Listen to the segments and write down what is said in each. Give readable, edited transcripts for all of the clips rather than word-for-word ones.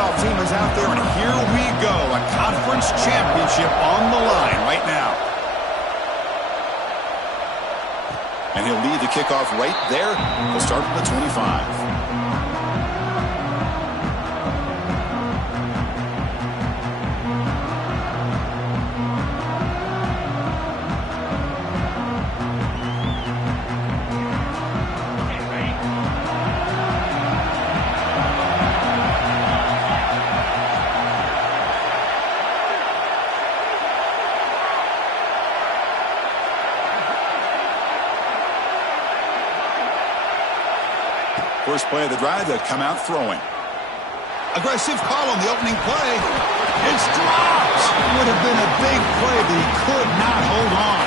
Pac-12 team is out there, and here we go. A conference championship on the line right now. And he'll lead the kickoff right there. He'll start from the 25. First play of the drive, they'll come out throwing. Aggressive call on the opening play. It's dropped. Would have been a big play, but he could not hold on.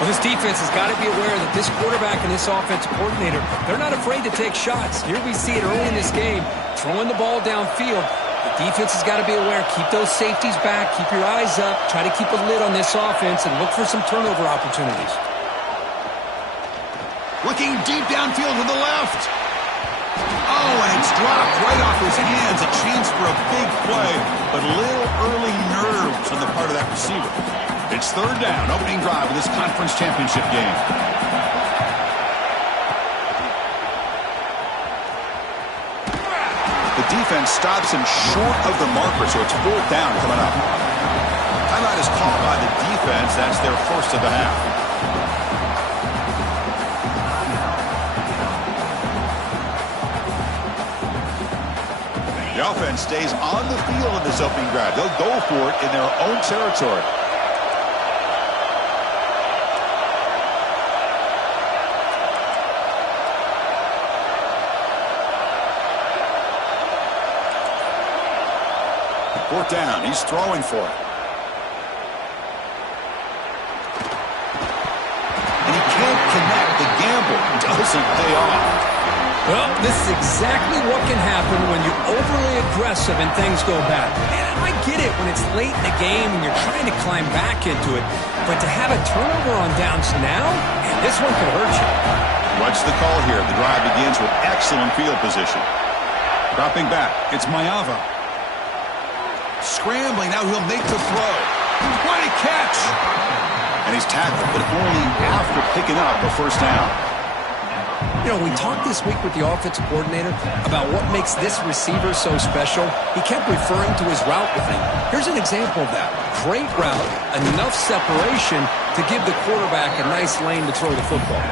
Well, this defense has got to be aware that this quarterback and this offensive coordinator, they're not afraid to take shots. Here we see it early in this game, throwing the ball downfield. The defense has got to be aware. Keep those safeties back. Keep your eyes up. Try to keep a lid on this offense and look for some turnover opportunities. Looking deep downfield to the left. Oh, and it's dropped right off his hands. A chance for a big play, but little early nerves on the part of that receiver. It's third down, opening drive of this conference championship game. The defense stops him short of the marker, so it's fourth down coming up. Timeout is called by the defense. That's their first of the half. The offense stays on the field in this opening drive. They'll go for it in their own territory. Fourth down. He's throwing for it. And he can't connect. The gamble doesn't pay off. Well, this is exactly what can happen when you're overly aggressive and things go bad. And I get it when it's late in the game and you're trying to climb back into it. But to have a turnover on downs now, man, this one could hurt you. What's the call here? The drive begins with excellent field position. Dropping back, it's Mayava. Scrambling, now he'll make the throw. What a catch! And he's tackled, but only after picking up a first down. You know, we talked this week with the offensive coordinator about what makes this receiver so special. He kept referring to his route running. Here's an example of that. Great route, enough separation to give the quarterback a nice lane to throw the football.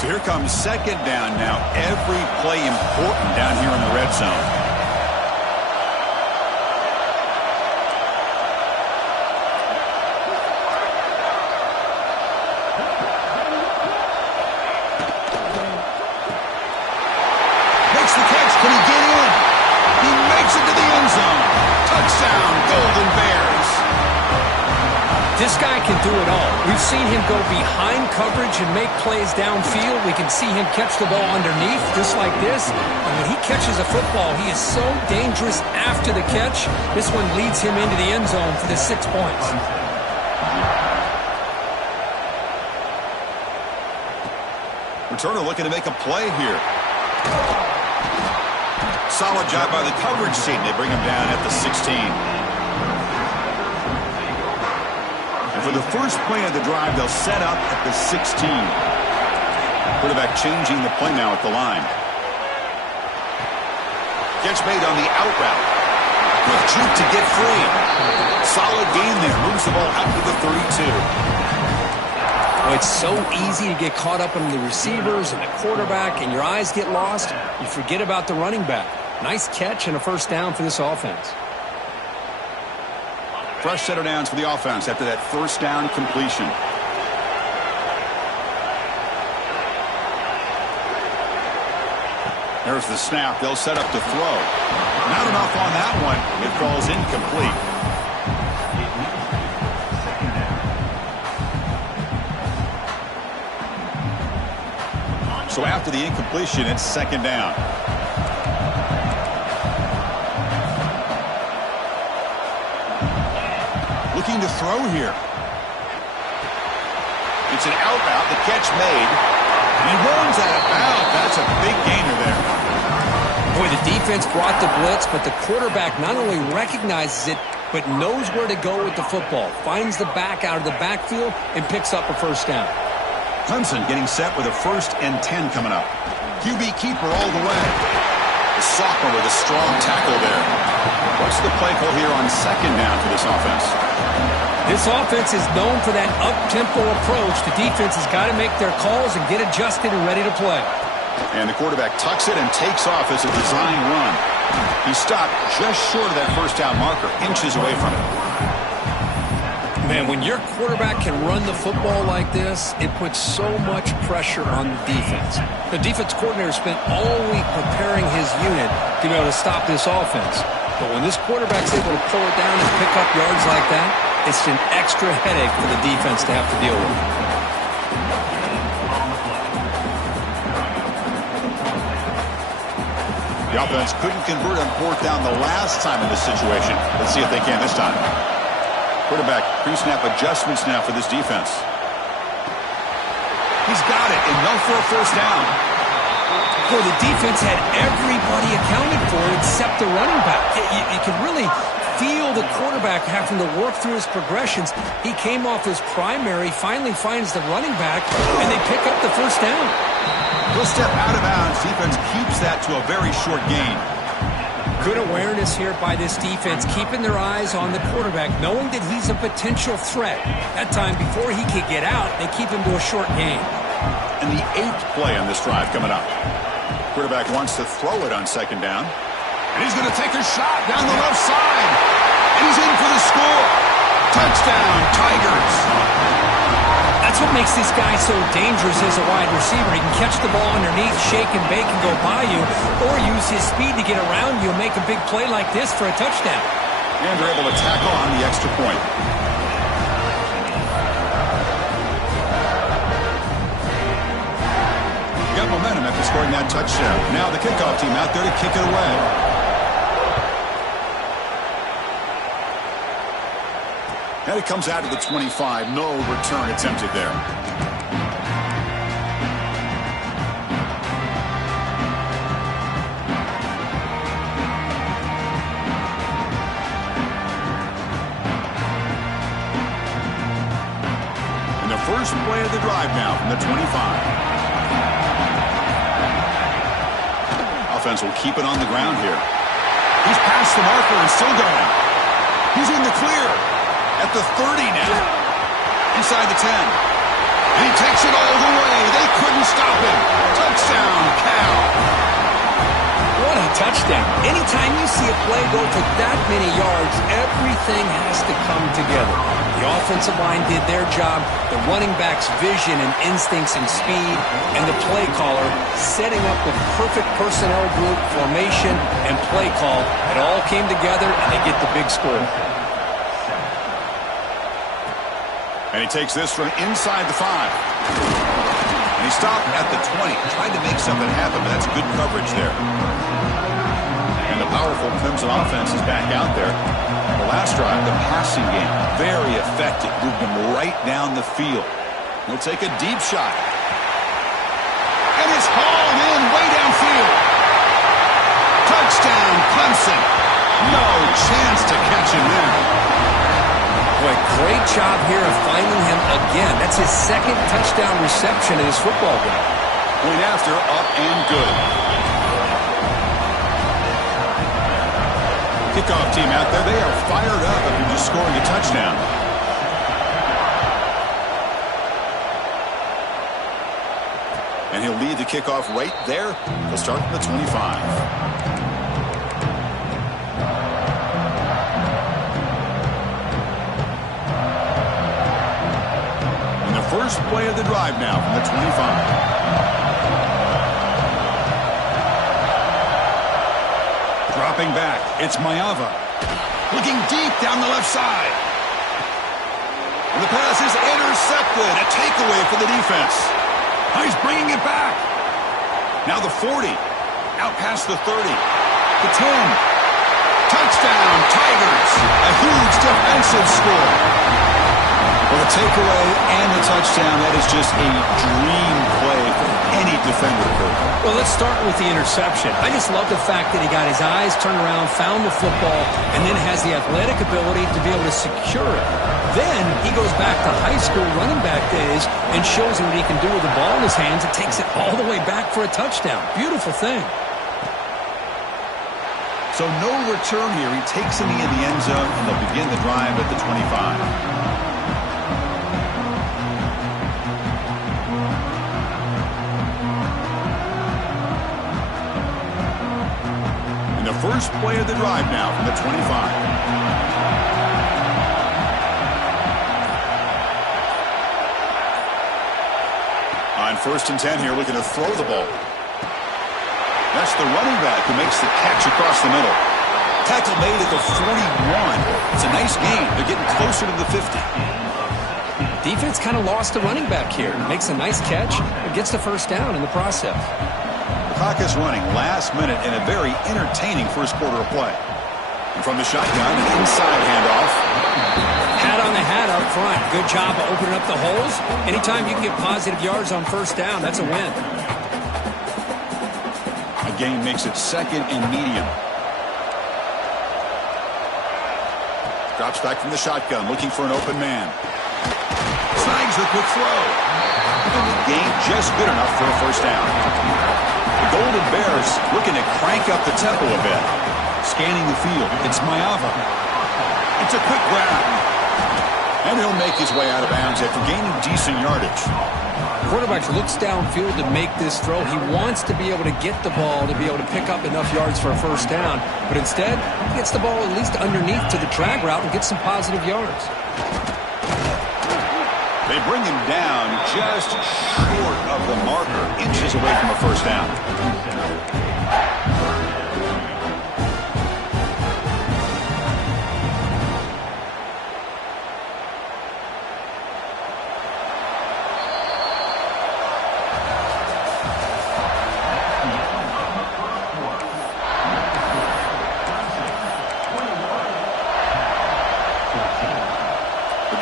So here comes second down now. Every play important down here in the red zone. Makes the catch. Can he get in? He makes it to the end zone. Touchdown, Golden Bears. This guy can do it all. We've seen him go behind coverage and make plays downfield. We can see him catch the ball underneath, just like this. And when he catches a football, he is so dangerous after the catch. This one leads him into the end zone for the 6 points. Returner looking to make a play here. Solid job by the coverage team. They bring him down at the 16. For the first play of the drive, they'll set up at the 16. Quarterback changing the play now at the line. Gets made on the out route. With juke to get free. Solid gain there. Moves the ball out to the 32. Oh, it's so easy to get caught up in the receivers and the quarterback, and your eyes get lost. You forget about the running back. Nice catch and a first down for this offense. Fresh set of downs for the offense after that first down completion. There's the snap. They'll set up to throw. Not enough on that one. It falls incomplete. So after the incompletion, it's second down. Looking to throw here. It's an out route. The catch made. And he runs out of bounds. That's a big gainer there. Boy, the defense brought the blitz, but the quarterback not only recognizes it, but knows where to go with the football. Finds the back out of the backfield and picks up a first down. Clemson getting set with a 1st and 10 coming up. QB keeper all the way. The sophomore with a strong tackle there. What's the play call here on 2nd down for this offense? This offense is known for that up-tempo approach. The defense has got to make their calls and get adjusted and ready to play. And the quarterback tucks it and takes off as a design run. He stopped just short of that first down marker, inches away from it. Man, when your quarterback can run the football like this, it puts so much pressure on the defense. The defense coordinator spent all week preparing his unit to be able to stop this offense. But when this quarterback's able to pull it down and pick up yards like that, it's an extra headache for the defense to have to deal with. The offense couldn't convert on 4th down the last time in this situation. Let's see if they can this time. Quarterback pre-snap adjustments now for this defense. He's got it, enough for a first down. Boy, the defense had everybody accounted for except the running back. You could really feel the quarterback having to work through his progressions. He came off his primary, finally finds the running back, and they pick up the first down. He'll step out of bounds. Defense keeps that to a very short gain. Good awareness here by this defense, keeping their eyes on the quarterback, knowing that he's a potential threat. That time, before he could get out, they keep him to a short gain. And the 8th play on this drive coming up. Quarterback wants to throw it on 2nd down. And he's going to take a shot down the left side. And he's in for the score. Touchdown, Tigers. That's what makes this guy so dangerous as a wide receiver. He can catch the ball underneath, shake and bake and go by you, or use his speed to get around you and make a big play like this for a touchdown. And they're able to tackle on the extra point. Got momentum after scoring that touchdown. Now the kickoff team out there to kick it away. And it comes out of the 25. No return attempted there. And the first play of the drive now from the 25. Offense will keep it on the ground here. He's past the marker and still going. He's in the clear. At the 30 now. Inside the 10. And he takes it all the way. They couldn't stop him. Touchdown, Cal. What a touchdown. Anytime you see a play go for that many yards, everything has to come together. The offensive line did their job, the running back's vision and instincts and speed, and the play caller setting up the perfect personnel group, formation, and play call. It all came together, and they get the big score. And he takes this from inside the 5. And he stopped at the 20. Tried to make something happen, but that's good coverage there. And the powerful Clemson offense is back out there. The last drive, the passing game, very effective. Moved them right down the field. He'll take a deep shot. And it's hauled in way downfield. Touchdown, Clemson. No chance to catch him there. Boy, great job here of finding him again. That's his 2nd touchdown reception in his football game. Point after, up and good. Kickoff team out there, they are fired up after just scoring a touchdown. And he'll lead the kickoff right there. He'll start from the 25. First play of the drive now from the 25. Dropping back, it's Mayava. Looking deep down the left side. And the pass is intercepted. A takeaway for the defense. He's bringing it back. Now the 40. Out past the 30. The 10. Touchdown, Tigers. A huge defensive score. Well, the takeaway and the touchdown, that is just a dream play for any defender, Kurt. Well, let's start with the interception. I just love the fact that he got his eyes turned around, found the football, and then has the athletic ability to be able to secure it. Then he goes back to high school running back days and shows him what he can do with the ball in his hands and takes it all the way back for a touchdown. Beautiful thing. So no return here. He takes a knee in the end zone, and they'll begin the drive at the 25. First play of the drive now from the 25. On 1st and 10 here, looking to throw the ball. That's the running back who makes the catch across the middle. Tackle made at the 41. It's a nice gain. They're getting closer to the 50. Defense kind of lost the running back here. Makes a nice catch and gets the first down in the process. Clock is running last minute in a very entertaining first quarter of play. And from the shotgun, an inside handoff. Hat on the hat up front. Good job of opening up the holes. Anytime you can get positive yards on first down, that's a win. A gain makes it 2nd and medium. Drops back from the shotgun, looking for an open man. Snags the quick throw. And the gain just good enough for a first down. The Golden Bears looking to crank up the tempo a bit. Scanning the field. It's Maiava. It's a quick grab. And he'll make his way out of bounds after gaining decent yardage. Quarterback looks downfield to make this throw. He wants to be able to get the ball to be able to pick up enough yards for a first down. But instead, he gets the ball at least underneath to the drag route and gets some positive yards. They bring him down just short of the marker, inches away from a first down.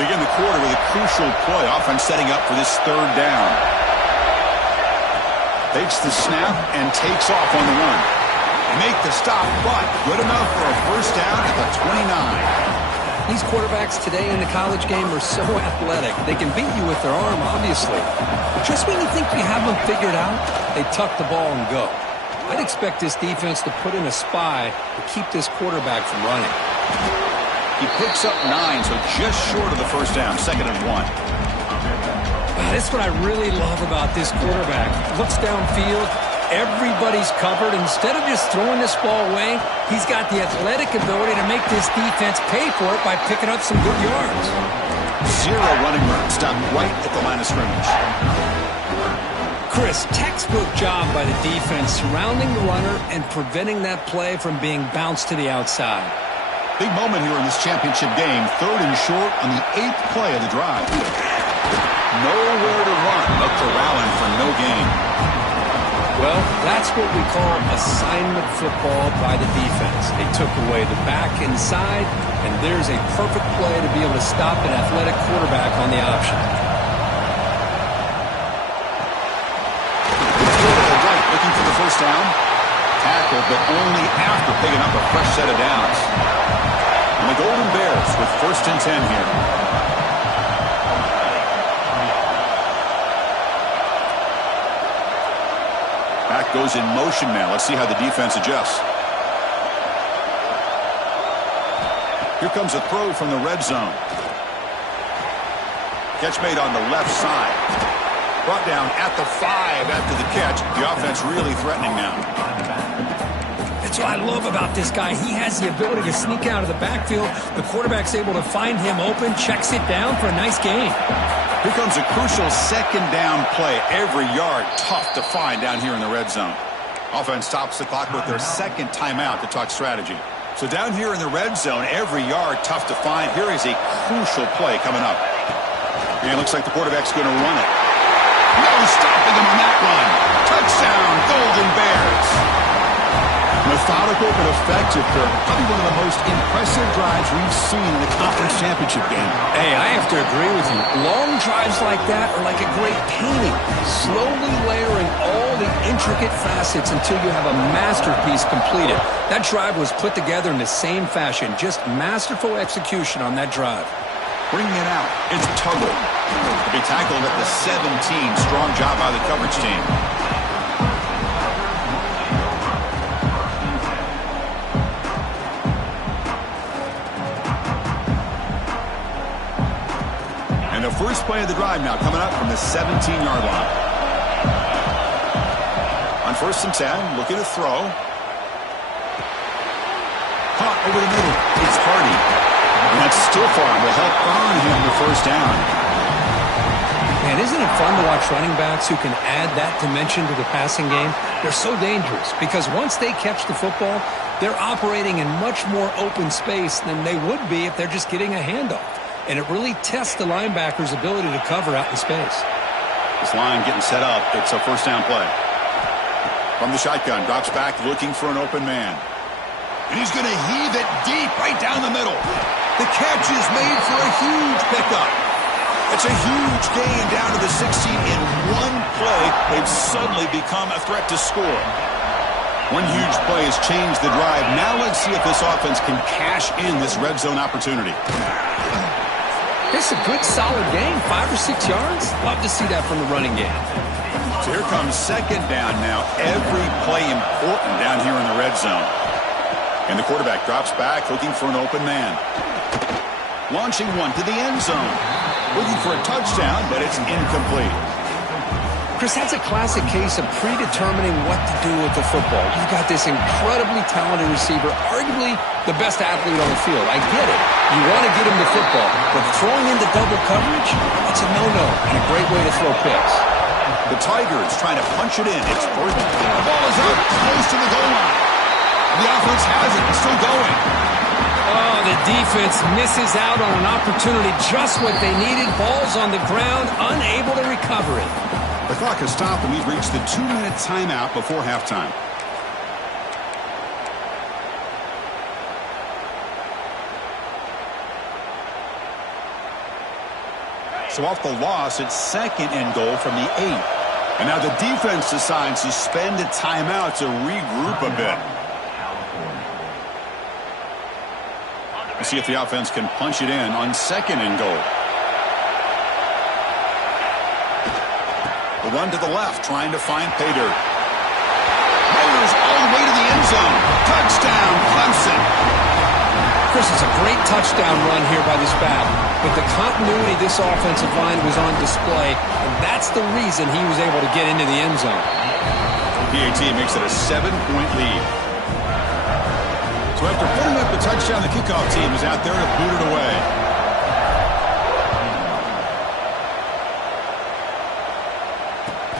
Begin the quarter with a crucial play. Offense setting up for this 3rd down. Takes the snap and takes off on the run. Make the stop, but good enough for a first down at the 29. These quarterbacks today in the college game are so athletic. They can beat you with their arm, obviously. But just when you think you have them figured out, they tuck the ball and go. I'd expect this defense to put in a spy to keep this quarterback from running. He picks up 9, so just short of the first down, 2nd and 1. That's what I really love about this quarterback. He looks downfield, everybody's covered. Instead of just throwing this ball away, he's got the athletic ability to make this defense pay for it by picking up some good yards. 0 running room, stopped right at the line of scrimmage. Chris, textbook job by the defense surrounding the runner and preventing that play from being bounced to the outside. Big moment here in this championship game. 3rd and short on the 8th play of the drive. Nowhere to run, but corralling for no gain. Well, that's what we call assignment football by the defense. They took away the back inside, and there's a perfect play to be able to stop an athletic quarterback on the option. Right, looking for the first down. Tackled, but only after picking up a fresh set of downs. And the Golden Bears with 1st and 10 here. Back goes in motion now. Let's see how the defense adjusts. Here comes a throw from the red zone. Catch made on the left side. Brought down at the 5 after the catch. The offense really threatening now. That's what I love about this guy. He has the ability to sneak out of the backfield. The quarterback's able to find him open, checks it down for a nice gain. Here comes a crucial 2nd down play. Every yard tough to find down here in the red zone. Offense stops the clock with their 2nd timeout to talk strategy. So down here in the red zone, every yard tough to find. Here is a crucial play coming up. And it looks like the quarterback's going to run it. No stopping him on that run. Touchdown, Golden Bears. With Methodical but effective, Kirk. Probably one of the most impressive drives we've seen in a conference championship game. Hey, I have to agree with you. Long drives like that are like a great painting, slowly layering all the intricate facets until you have a masterpiece completed. That drive was put together in the same fashion, just masterful execution on that drive. Bringing it out, it's Tuggle. To be tackled at the 17. Strong job by the coverage team. And the first play of the drive now coming up from the 17-yard line. On 1st and 10, looking to throw. Caught over the middle. It's Hardy. And that's Stillfarm will help earn him the first down. Man, isn't it fun to watch running backs who can add that dimension to the passing game? They're so dangerous because once they catch the football, they're operating in much more open space than they would be if they're just getting a handoff. And it really tests the linebacker's ability to cover out in space. This line getting set up. It's a first down play. From the shotgun, drops back looking for an open man. And he's going to heave it deep right down the middle. The catch is made for a huge pickup. It's a huge gain down to the 16 in one play. They've suddenly become a threat to score. One huge play has changed the drive. Now let's see if this offense can cash in this red zone opportunity. It's a good, solid game. 5 or 6 yards. Love to see that from the running game. So here comes second down now. Every play important down here in the red zone. And the quarterback drops back, looking for an open man. Launching one to the end zone. Looking for a touchdown, but it's incomplete. Chris, that's a classic case of predetermining what to do with the football. You've got this incredibly talented receiver, arguably the best athlete on the field. I get it. You want to get him the football, but throwing into double coverage, that's a no-no and a great way to throw picks. The Tigers trying to punch it in. It's fourth. The ball is up, close to the goal line. The offense has it. It's still going. Oh, the defense misses out on an opportunity, just what they needed. Ball's on the ground, unable to recover it. The clock has stopped, and we've reached the 2-minute timeout before halftime. So off the loss, it's 2nd and goal from the 8. And now the defense decides to spend a timeout to regroup a bit. We'll see if the offense can punch it in on 2nd and goal. The run to the left, trying to find pay dirt. Fires all the way to the end zone. Touchdown, Clemson. Chris, it's a great touchdown run here by this back, but the continuity of this offensive line was on display, and that's the reason he was able to get into the end zone. PAT makes it a 7-point lead. So after putting up the touchdown, the kickoff team is out there to boot it away.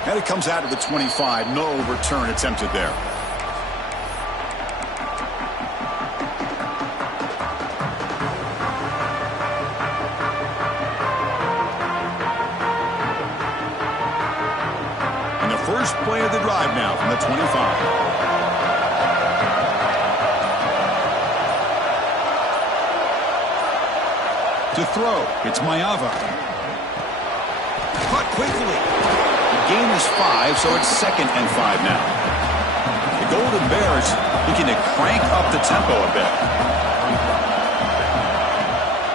And it comes out of the 25. No return attempted there. And the first play of the drive now from the 25. To throw, it's Mayava. Caught quickly. The gain is 5, so it's 2nd and 5 now. The Golden Bears looking to crank up the tempo a bit.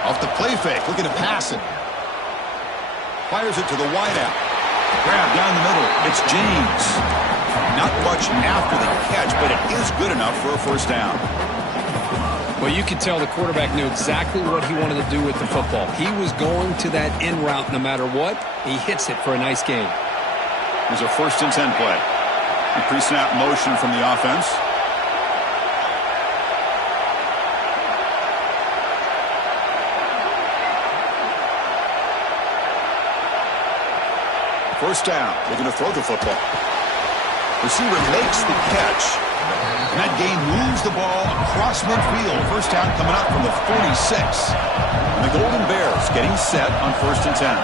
Off the play fake, looking to pass it. Fires it to the wideout. Grab down the middle. It's James. Not much after the catch, but it is good enough for a first down. Well, you could tell the quarterback knew exactly what he wanted to do with the football. He was going to that in route no matter what. He hits it for a nice gain. There's a 1st and 10 play. A pre-snap motion from the offense. First down. Looking to throw the football. Receiver makes the catch. And that game moves the ball across midfield. First down coming up from the 46. And the Golden Bears getting set on 1st and 10.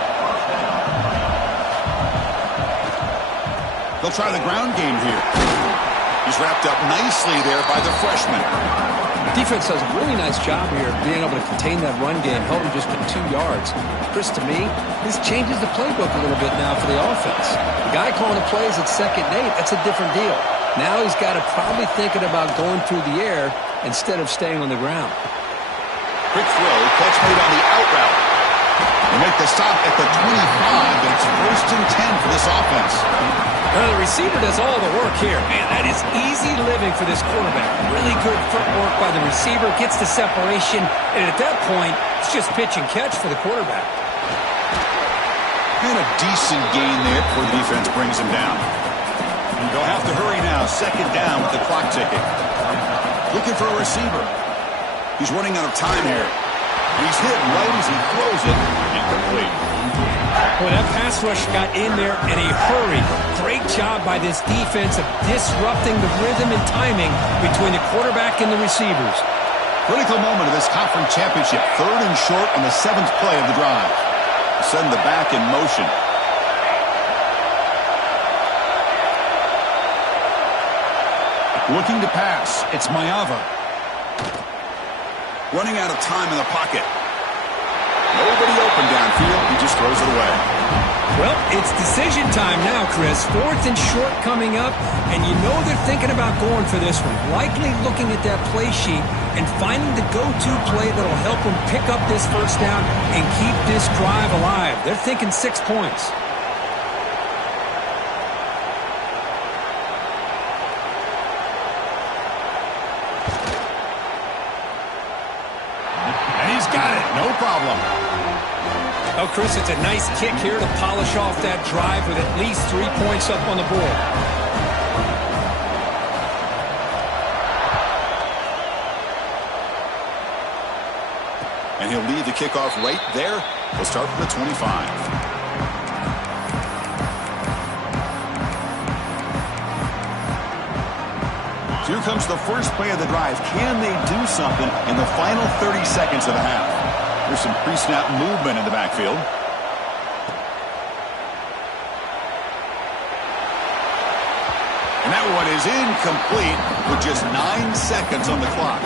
They'll try the ground game here. He's wrapped up nicely there by the freshman. Defense does a really nice job here of being able to contain that run game, held him just to 2 yards. Chris, to me, this changes the playbook a little bit now for the offense. The guy calling the plays at 2nd and 8, that's a different deal. Now he's got to probably thinking about going through the air instead of staying on the ground. Quick throw, catch made on the out route. They make the stop at the 25, and it's 1st and 10 for this offense. Well, the receiver does all the work here. Man, that is easy living for this quarterback. Really good footwork by the receiver, gets the separation, and at that point, it's just pitch and catch for the quarterback. And a decent gain there before the defense brings him down. They'll have to hurry now. 2nd down with the clock ticking. Looking for a receiver. He's running out of time here. He's hit right as he throws it. Incomplete. Boy, that pass rush got in there in a hurry. Great job by this defense of disrupting the rhythm and timing between the quarterback and the receivers. Critical moment of this conference championship. 3rd and short on the 7th play of the drive. Send the back in motion. Looking to pass. It's Maiava. Running out of time in the pocket. Nobody open downfield. He just throws it away. Well, it's decision time now, Chris. 4th and short coming up, and you know they're thinking about going for this one. Likely looking at that play sheet and finding the go-to play that'll help them pick up this 1st down and keep this drive alive. They're thinking 6 points. And he's got it. No problem. Oh, Chris, it's a nice kick here to polish off that drive with at least 3 points up on the board. And he'll leave the kickoff right there. We'll start from the 25. Here comes the first play of the drive. Can they do something in the final 30 seconds of the half? There's some pre-snap movement in the backfield. And that one is incomplete with just 9 seconds on the clock.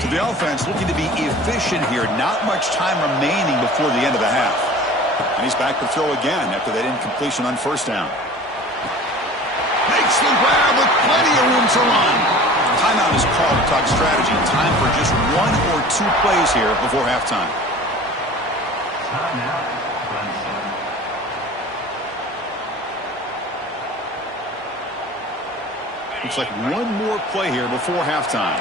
So the offense looking to be efficient here. Not much time remaining before the end of the half. And he's back to throw again after that incompletion on 1st down. Makes the grab with plenty of room to run. Timeout is called to talk strategy. Time for just 1 or 2 plays here before halftime. Looks like 1 more play here before halftime.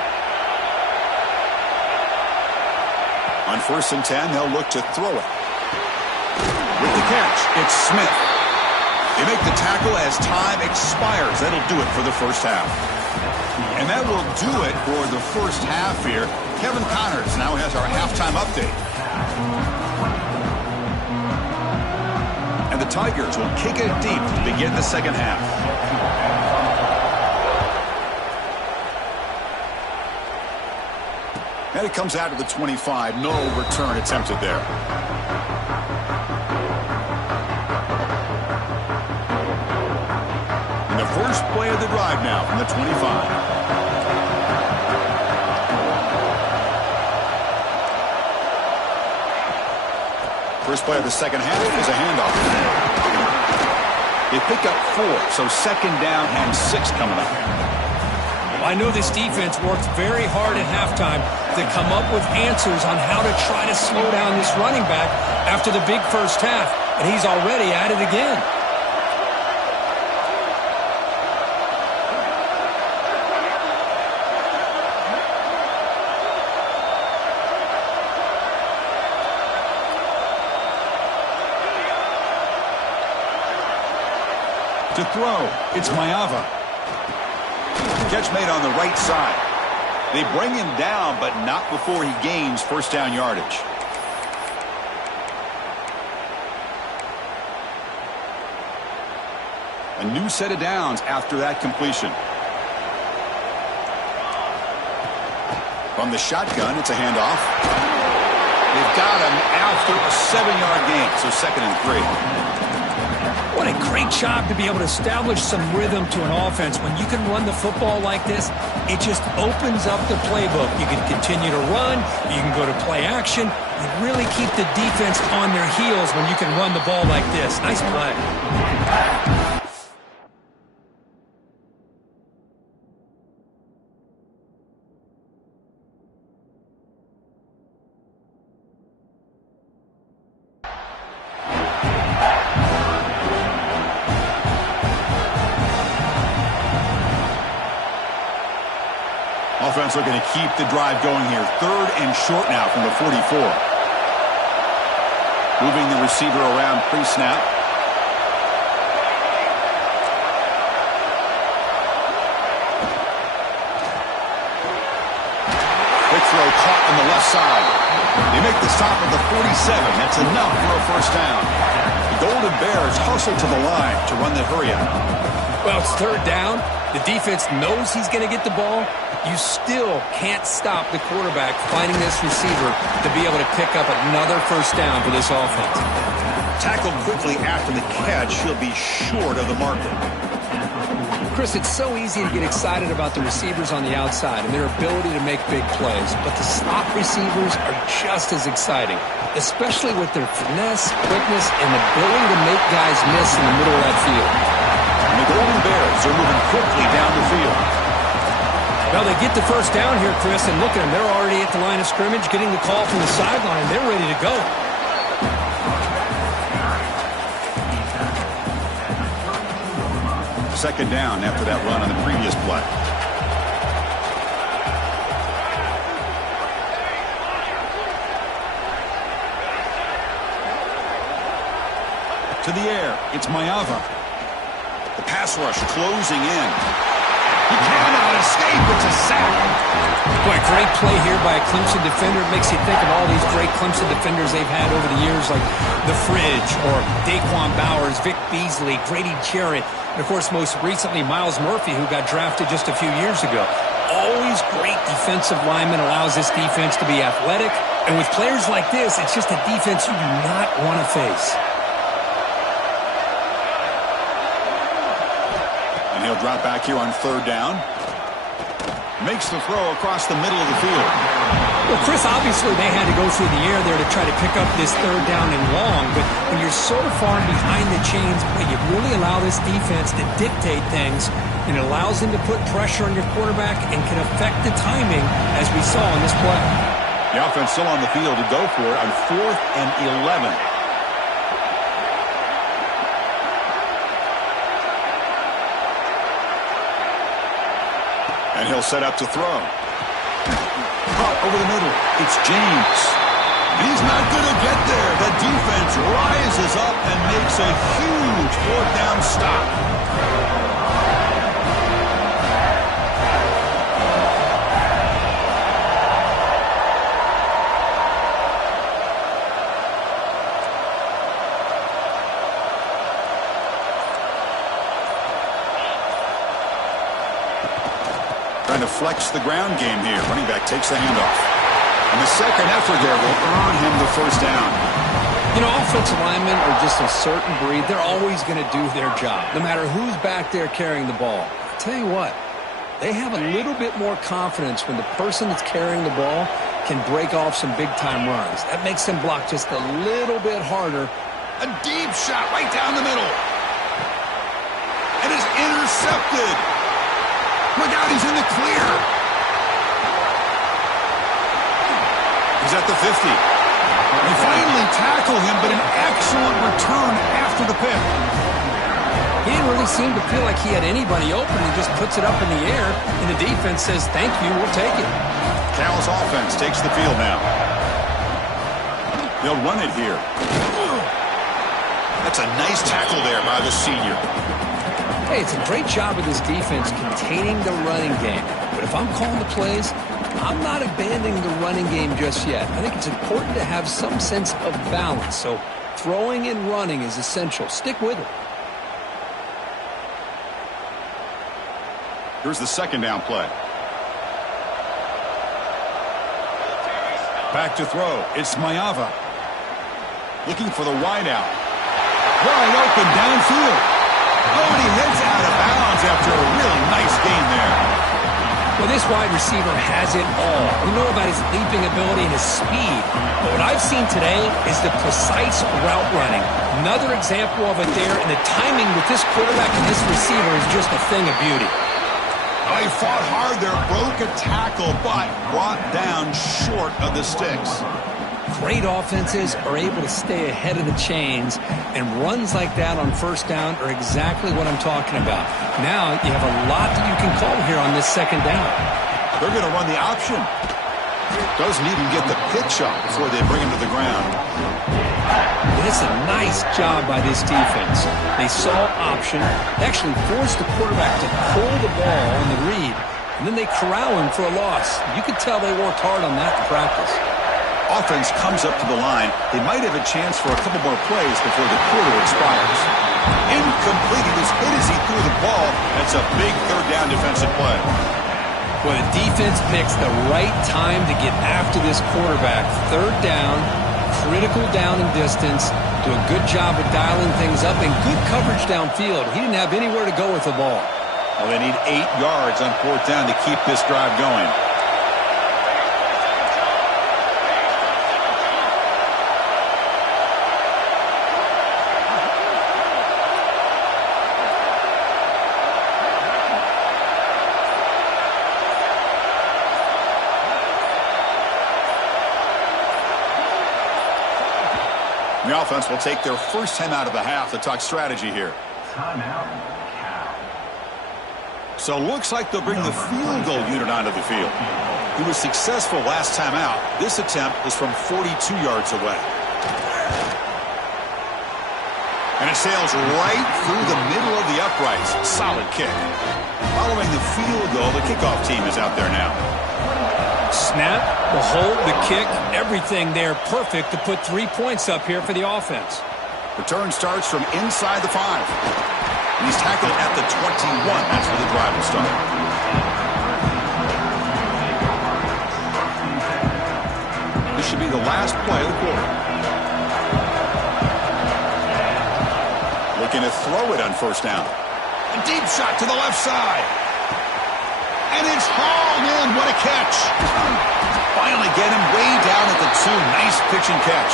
On 1st and 10, they'll look to throw it. With the catch, it's Smith. They make the tackle as time expires. That'll do it for the 1st half. And that will do it for the 1st half here. Kevin Connors now has our halftime update. And the Tigers will kick it deep to begin the 2nd half. And it comes out to the 25. No return attempted there. And the first play of the drive now from the 25. First play of the 2nd half is a handoff. They pick up 4, so 2nd down and 6 coming up. I know this defense worked very hard at halftime to come up with answers on how to try to slow down this running back after the big 1st half, and he's already at it again. To throw, it's Maiava. Catch made on the right side. They bring him down, but not before he gains 1st down yardage. A new set of downs after that completion. From the shotgun, it's a handoff. They've got him after a 7-yard gain, so 2nd and 3. What a great job to be able to establish some rhythm to an offense. When you can run the football like this, it just opens up the playbook. You can continue to run. You can go to play action. You really keep the defense on their heels when you can run the ball like this. Nice play. Offense looking to keep the drive going here. 3rd and short now from the 44. Moving the receiver around pre-snap. Quick throw caught on the left side. They make the stop at the 47. That's enough for a first down. The Golden Bears hustle to the line to run the hurry out. Well, it's 3rd down. The defense knows he's going to get the ball. You still can't stop the quarterback finding this receiver to be able to pick up another first down for this offense. Tackled quickly after the catch. He'll be short of the marker. Chris, it's so easy to get excited about the receivers on the outside and their ability to make big plays, but the slot receivers are just as exciting, especially with their finesse, quickness, and ability to make guys miss in the middle of that field. And the Golden Bears are moving quickly down the field. Well, they get the first down here, Chris, and look at them. They're already at the line of scrimmage, getting the call from the sideline. They're ready to go. Second down after that run on the previous play. To the air, it's Mayava. The pass rush closing in. He cannot escape. It's a sack. Boy, great play here by a Clemson defender. It makes you think of all these great Clemson defenders they've had over the years, like The Fridge or Daquan Bowers, Vic Beasley, Grady Jarrett, and, of course, most recently, Myles Murphy, who got drafted just a few years ago. Always great defensive lineman, allows this defense to be athletic. And with players like this, it's just a defense you do not want to face. He'll drop back here on 3rd down. Makes the throw across the middle of the field. Well, Chris, obviously they had to go through the air there to try to pick up this 3rd down and long, but when you're so far behind the chains, boy, you really allow this defense to dictate things, and it allows them to put pressure on your quarterback and can affect the timing, as we saw in this play. The offense still on the field to go for it on 4th and 11. And he'll set up to throw. Caught over the middle. It's James. He's not going to get there. The defense rises up and makes a huge 4th down stop. Trying to flex the ground game here. Running back takes the handoff. And the second effort there will earn him the first down. You know, offensive linemen are just a certain breed. They're always going to do their job, no matter who's back there carrying the ball. I tell you what, they have a little bit more confidence when the person that's carrying the ball can break off some big-time runs. That makes them block just a little bit harder. A deep shot right down the middle. It is intercepted. Look out, he's in the clear. He's at the 50. They finally tackle him, but an excellent return after the pick. He didn't really seem to feel like he had anybody open. He just puts it up in the air, and the defense says, thank you, we'll take it. Cal's offense takes the field now. They'll run it here. That's a nice tackle there by the senior. Hey, it's a great job of this defense containing the running game. But if I'm calling the plays, I'm not abandoning the running game just yet. I think it's important to have some sense of balance. So throwing and running is essential. Stick with it. Here's the second down play. Back to throw. It's Mayava. Looking for the wideout. Wide open downfield. Oh, and he heads out of bounds after a really nice gain there. Well, this wide receiver has it all. We know about his leaping ability and his speed. But what I've seen today is the precise route running. Another example of it there, and the timing with this quarterback and this receiver is just a thing of beauty. Oh, he fought hard there, broke a tackle, but brought down short of the sticks. Great offenses are able to stay ahead of the chains, and runs like that on first down are exactly what I'm talking about. Now you have a lot that you can call here on this second down. They're going to run the option. Doesn't even get the pitch up before they bring him to the ground. It's a nice job by this defense. They saw option, actually forced the quarterback to pull the ball on the read, and then they corral him for a loss. You could tell they worked hard on that in practice. Offense comes up to the line. They might have a chance for a couple more plays before the quarter expires. Incomplete. He was hit as he threw the ball. That's a big third down defensive play. Well, the defense picks the right time to get after this quarterback. Third down, critical down and distance. Do a good job of dialing things up and good coverage downfield. He didn't have anywhere to go with the ball. Well, they need 8 yards on fourth down to keep this drive going. The offense will take their first time out of the half to talk strategy here. So looks like they'll bring the field goal unit onto the field. He was successful last time out. This attempt is from 42 yards away. And it sails right through the middle of the uprights. Solid kick. Following the field goal, the kickoff team is out there now. Snap, the hold, the kick, everything there perfect to put 3 points up here for the offense. Return starts from inside the 5. And he's tackled at the 21. That's where the drive will start. This should be the last play of the quarter. Looking to throw it on first down. A deep shot to the left side. And it's hauled in. What a catch. Finally get him way down at the 2. Nice pitch and catch.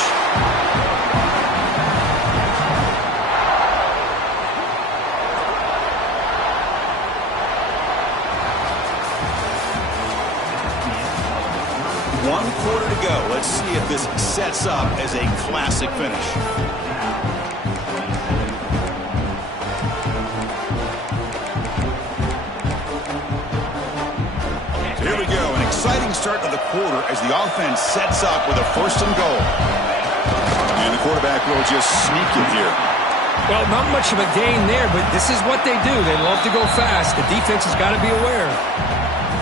One quarter to go. Let's see if this sets up as a classic finish. Here we go, an exciting start to the quarter as the offense sets up with a first and goal. And the quarterback will just sneak it here. Well, not much of a gain there, but this is what they do. They love to go fast. The defense has got to be aware.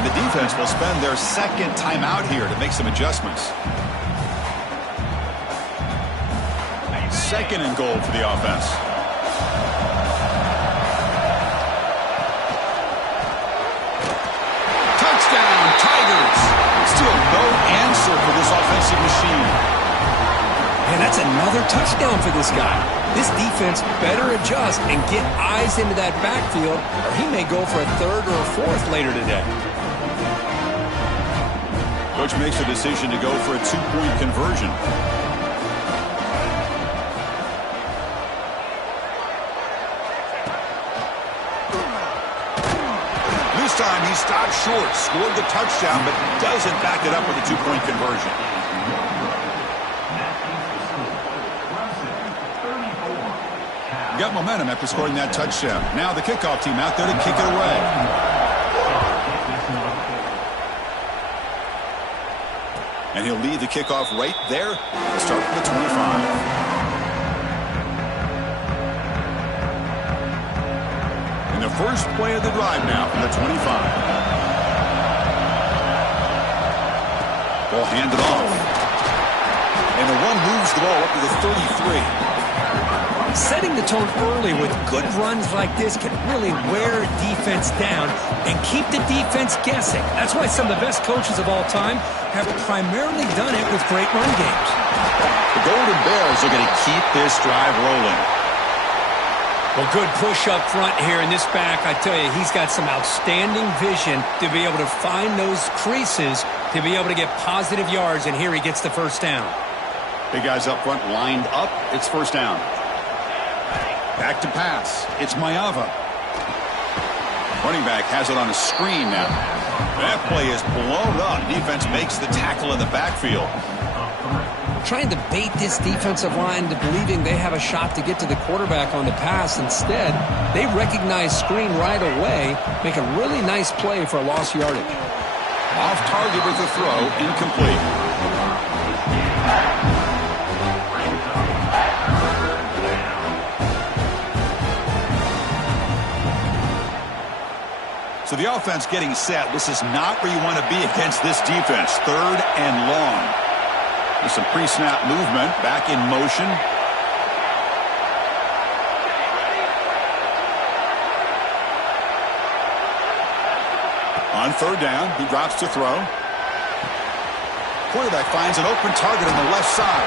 The defense will spend their second timeout here to make some adjustments. Second and goal for the offense. Touchdown, Tigers. Still no answer for this offensive machine. And that's another touchdown for this guy. This defense better adjust and get eyes into that backfield, or he may go for a third or a fourth later today. Coach makes the decision to go for a 2-point conversion. This time he stopped short, scored the touchdown, but doesn't back it up with a 2-point conversion. Got momentum after scoring that touchdown. Now the kickoff team out there to kick it away. And he'll lead the kickoff right there. Start from the 25. And the first play of the drive now from the 25. Ball handed off. And the run moves the ball up to the 33. Setting the tone early with good runs like this can really wear a defense down and keep the defense guessing. That's why some of the best coaches of all time have primarily done it with great run games. The Golden Bears are going to keep this drive rolling. Well, good push up front here in this back. I tell you, he's got some outstanding vision to be able to find those creases, to be able to get positive yards, and here he gets the first down. Big guys up front lined up. It's first down. Back to pass. It's Maeva. Running back has it on a screen now. That play is blown up. Defense makes the tackle in the backfield. Trying to bait this defensive line to believing they have a shot to get to the quarterback on the pass. Instead, they recognize screen right away, make a really nice play for a lost yardage. Off target with the throw, incomplete. So the offense getting set. This is not where you want to be against this defense. 3rd and long. There's some pre-snap movement. Back in motion. On 3rd down, he drops to throw. Quarterback finds an open target on the left side.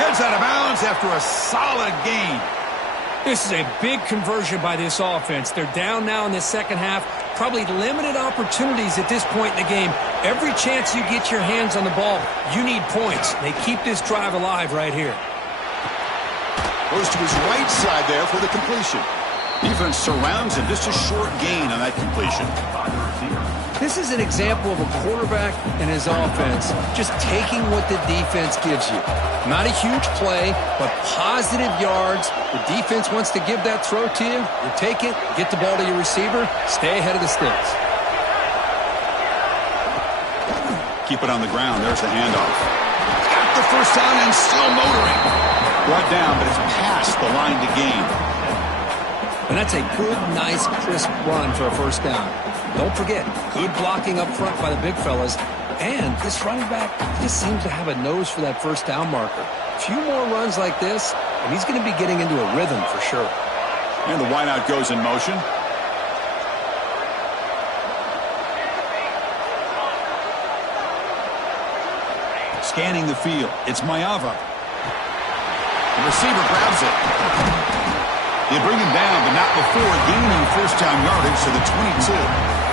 Heads out of bounds after a solid gain. This is a big conversion by this offense. They're down now in the second half. Probably limited opportunities at this point in the game. Every chance you get your hands on the ball, you need points. They keep this drive alive right here. Goes to his right side there for the completion. Defense surrounds him. Just a short gain on that completion. This is an example of a quarterback and his offense just taking what the defense gives you. Not a huge play, but positive yards. The defense wants to give that throw to you. You take it, get the ball to your receiver, stay ahead of the sticks. Keep it on the ground. There's the handoff. Got the first down and still motoring. Brought down, but it's past the line to gain. And that's a good, nice, crisp run for a first down. Don't forget, good blocking up front by the big fellas. And this running back just seems to have a nose for that first down marker. A few more runs like this, and he's going to be getting into a rhythm for sure. And the wideout goes in motion. Scanning the field. It's Maeva. The receiver grabs it. They bring him down, but not before gaining first down yardage to the 22.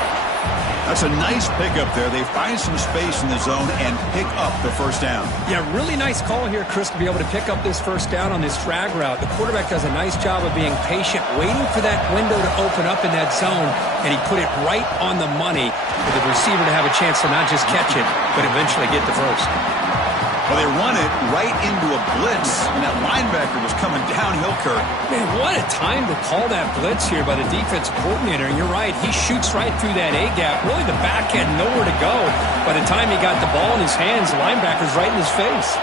That's a nice pickup there. They find some space in the zone and pick up the first down. Yeah, really nice call here, Chris, to be able to pick up this first down on this drag route. The quarterback does a nice job of being patient, waiting for that window to open up in that zone, and he put it right on the money for the receiver to have a chance to not just catch it, but eventually get the first. Well, they run it right into a blitz, and that linebacker was coming downhill, Kurt. Man, what a time to call that blitz here by the defensive coordinator. And you're right, he shoots right through that A-gap. Really, the back had nowhere to go. By the time he got the ball in his hands, the linebacker's right in his face.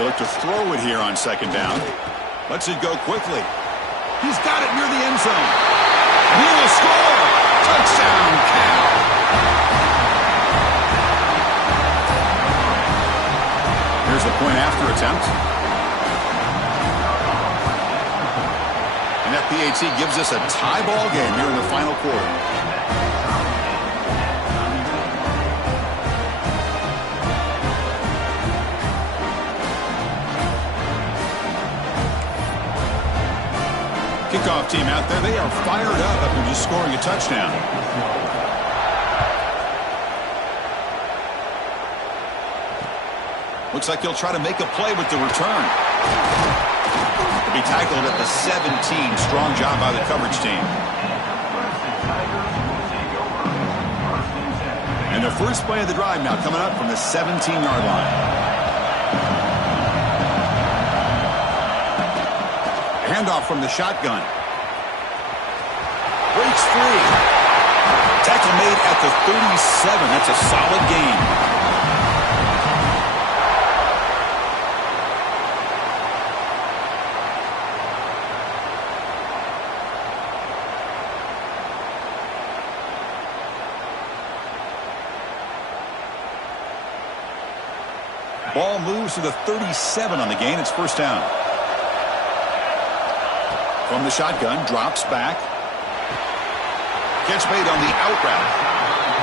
They look to throw it here on second down. Lets it go quickly. He's got it near the end zone. He will score. Touchdown, Cal. Here's the point after attempt. And that PAT gives us a tie ball game here in the final quarter. Kickoff team out there, they are fired up after just scoring a touchdown. Looks like he'll try to make a play with the return. He'll be tackled at the 17. Strong job by the coverage team. And the first play of the drive now coming up from the 17-yard line. Handoff from the shotgun. Breaks free. Tackle made at the 37. That's a solid gain. Ball moves to the 37 on the gain. It's first down. From the shotgun, drops back. Catch made on the out route.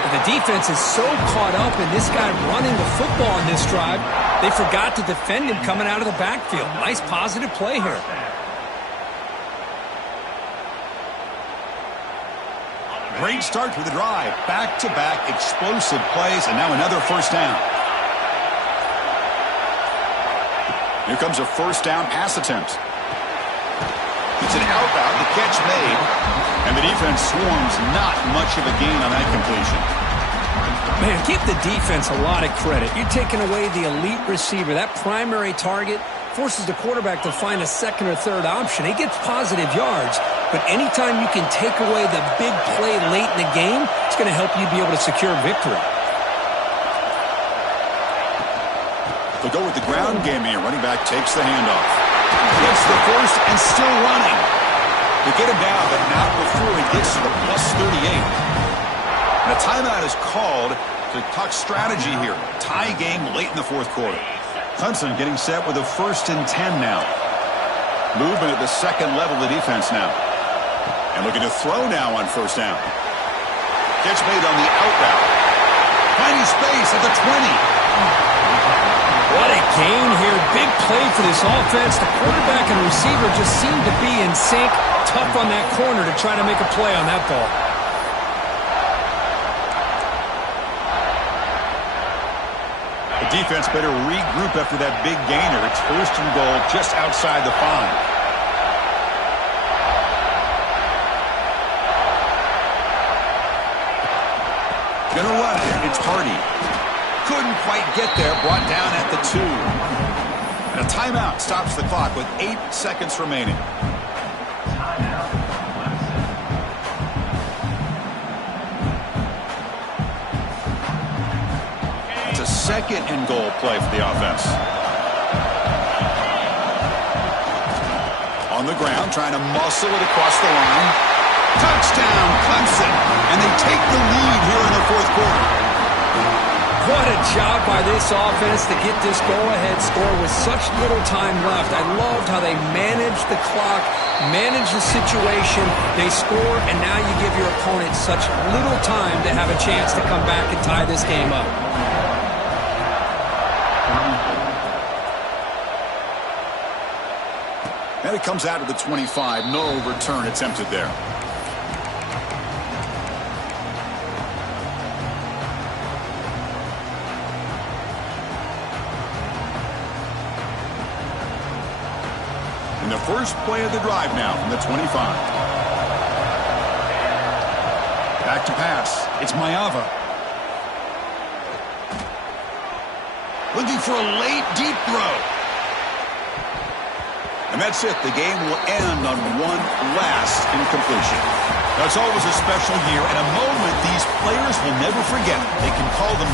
The defense is so caught up in this guy running the football on this drive, they forgot to defend him coming out of the backfield. Nice positive play here. Great start to the drive. Back-to-back explosive plays, and now another first down. Here comes a first down pass attempt. It's an out route, the catch made, and the defense swarms. Not much of a gain on that completion. Man, give the defense a lot of credit. You're taking away the elite receiver. That primary target forces the quarterback to find a second or third option. He gets positive yards, but anytime you can take away the big play late in the game, it's going to help you be able to secure victory. They'll go with the ground game here. Running back takes the handoff. Gets the first and still running. They get him down, but not before he gets to the plus 38. And a timeout is called to talk strategy here. Tie game late in the fourth quarter. Clemson getting set with a 1st and 10 now. Movement at the second level of the defense now. And looking to throw now on first down. Catch made on the out route. Finding space at the 20. What a gain here. Big play for this offense. The quarterback and receiver just seem to be in sync. Tough on that corner to try to make a play on that ball. The defense better regroup after that big gainer. It's 1st and goal just outside the 5. Gonna run it. It's Hardy. Couldn't quite get there. Brought down at the 2. And a timeout stops the clock with 8 seconds remaining. It's a 2nd and goal play for the offense. On the ground, trying to muscle it across the line. Touchdown, Clemson. And they take the lead here in the fourth quarter. What a job by this offense to get this go-ahead score with such little time left. I loved how they managed the clock, managed the situation. They score, and now you give your opponent such little time to have a chance to come back and tie this game up. And it comes out of the 25. No return attempted there. In the first play of the drive now from the 25. Back to pass. It's Maiava. Looking for a late deep throw. And that's it. The game will end on one last incompletion. Now, it's always a special year and a moment these players will never forget. They can call them